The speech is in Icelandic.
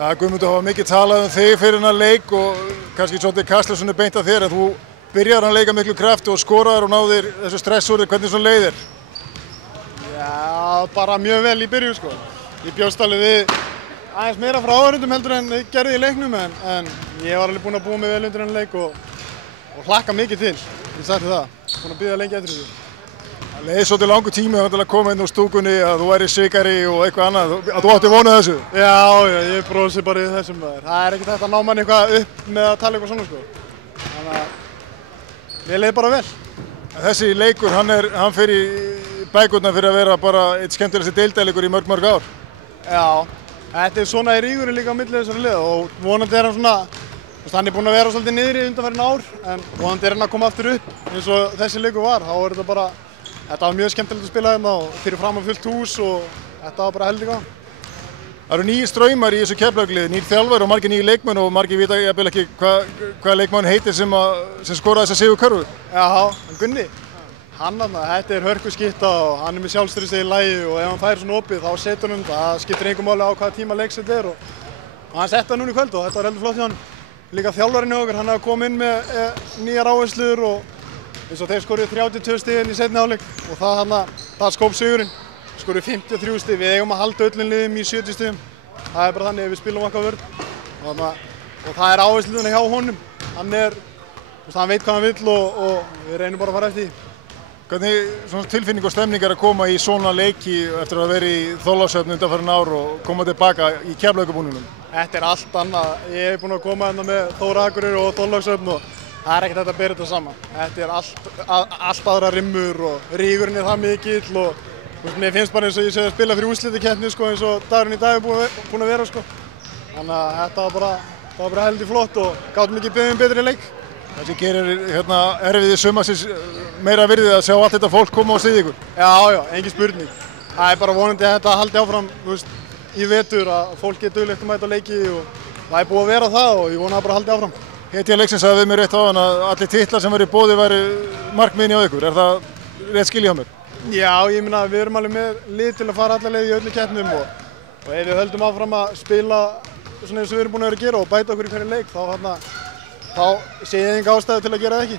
Ja, Guðmundur, hafa mikið talað þig fyrir hennar leik og kannski svolítið kastljósinu beint að þér, en þú byrjar að leika miklu krafti og skoraðir og náðir þessu stress úr þér. Hvernig svona leiðir? Já, bara mjög vel í byrjun sko. Ég bjóst alveg við aðeins meira frá áhörðundum heldur en ég gerði í leiknum en ég var alveg búinn að búa mig vel undir hennar leik og hlakka mikið til. Ég sagði það, búinn að bíða lengi eftir þessu. Það leiði svolítið langur tími að koma inn úr stúkunni að þú væri svikari og eitthvað annað, að þú átti vonað þessu. Já, ég brosi bara í þessum maður. Það er ekkert hægt að ná manni eitthvað upp með að tala eitthvað svona sko. Þannig að mér leiði bara vel. Þessi leikur, hann fer í bækurnar fyrir að vera bara eitt skemmtilegasti deildarleikur í mörg ár. Já, þetta er svona í rígurinn líka á milli þessari liða og vonandi er hann svona, hann er búinn að vera svolítið niðri undanfarin ár en vonandi er hann að koma aftur upp eins og þessi leikur var. Þá er þetta var mjög skemmtilegt að spila hérna og fyrir fram á fullt hús og þetta var bara heldig gaman. Það eru nýjir straumar í þessu Keflavíkurliði, nýr þjálfari og margir nýjir leikmenn og margir vita jafnvel ekki hvað leikmann heitir sem skoraði þessa sigurkörfu. Já, Gunni. Þetta er hörkuskytta og hann er með sjálfstraustið í lagi og ef hann fær svona opið þá setur hann það skiptir engu máli á hvaða tíma leiks þetta er og hann setti það núna í kvöld og þetta var heldur flott hjá hann. Líka þjálfarinn hjá okkur, hann hafi komið inn með nýjar áherslur og eins og þeir skoruðu 32 stig í seinni hálfleik og það skóp sigurinn. Skoruðu 53 stig, við eigum að halda öllum liðum í 70 stigum. Það er bara þannig ef við spilum okkar vörn og það er áherslurinn hjá honum. Hann veit hvað hann vill og við reynum bara að fara eftir því. Hvernig svona tilfinning og stemning er að koma í svona leiki eftir að vera í Þorlákshöfn undanfarin ár og koma tilbaka í Keflavíkurbúningnum? Þetta er allt annað. Ég hef búinn að koma hérna með Þór Akureyri og Þorlákshöfn og það er ekkert hægt að bera þetta saman. Þetta er allt aðra rimmur og rígurinn er það mikill og mér finnst bara eins og ég sé að spila fyrir úrslitakeppni sko, eins og dagurinn í dag er búinn að vera sko. Þannig að þetta var bara heldur flott og gátum ekki beðið betri leik. Það sem gerir erfiði sumarsins meira virðið að sjá allt þetta fólk koma og styðja ykkur? Já, engin spurning. Það er bara vonandi að þetta haldi áfram í vetur að fólk er duglegt að mæta leiki og það er búið að vera það og ég vona að bara haldi áfram. Hetja leiksins sagði við mér rétt áðan að allir titlar sem væri í boði væri markmiðin hjá ykkur. Er það rétt skilja hjá mér? Já, ég meina við erum alveg með lið til að fara alla leið í öllu keppnum og ef við höldum áfram að spila svona eins og við erum búin að vera að gera og bæta okkur í hverju leik þá sé ég enga ástæðu til að gera það ekki.